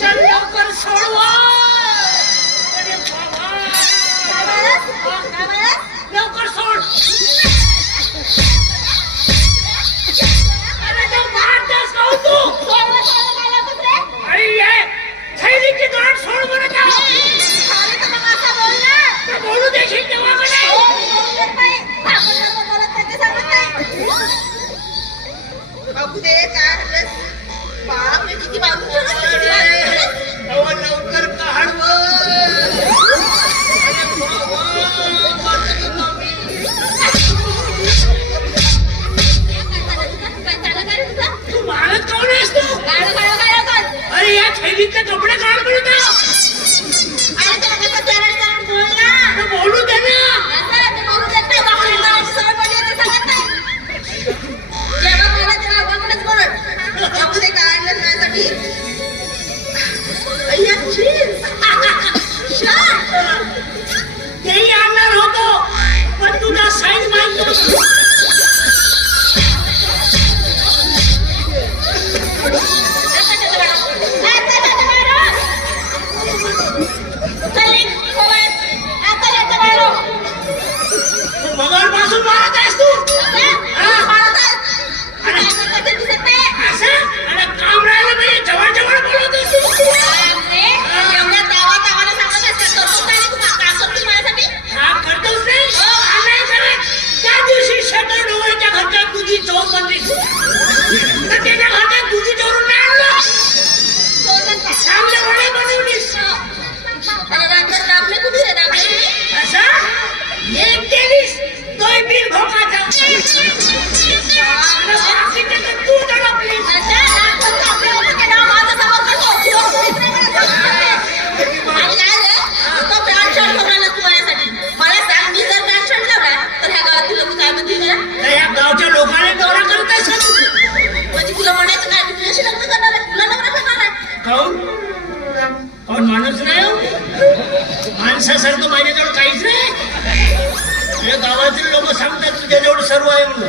চন্দ্রকর সরোয়া বাবা বাবা নৌকর সর त्याच्यावर सर्व आहे म्हणून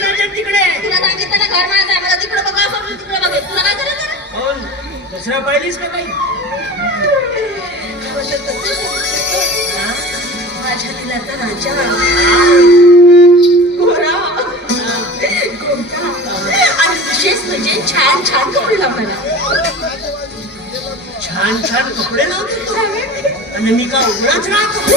कशाची तिकडे तुला सांगितलं घर माझं बघा असं तिकडे बघा तुला माझ्या दिलाचा राजा आणि म्हणजे छान छान कपडे लावायला छान छान कपडे लावते आणि मी का उघडाच राहतो?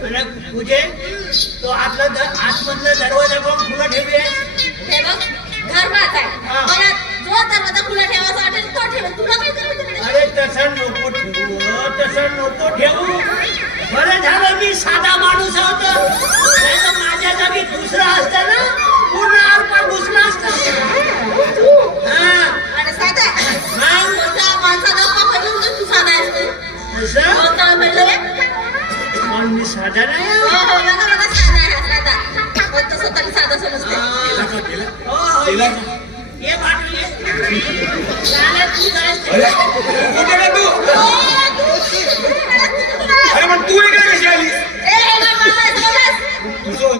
तुझे तो आतला द- आतमधला दरवाजा बघ खुला ठेवूया हे बघ घर माझं आहे. हा. मला जो दरवाजा खुला ठेवायचा वाटेल तो ठेव. तुला काय करायचं अरे तसं नको ठेवू तसं नको ठेवू. बरं झालं मी साधा माणूस होतो. नाही तर माझ्या जागी दुसरा असता ना? पूर्ण आरपार घुसला असता. हा. आणि साधा. मग मोठ्या माणसाला पकडून तर तू साधा आहेस? तू. असं कोणता म्हणलं? पण मी साधा नाही तू तू?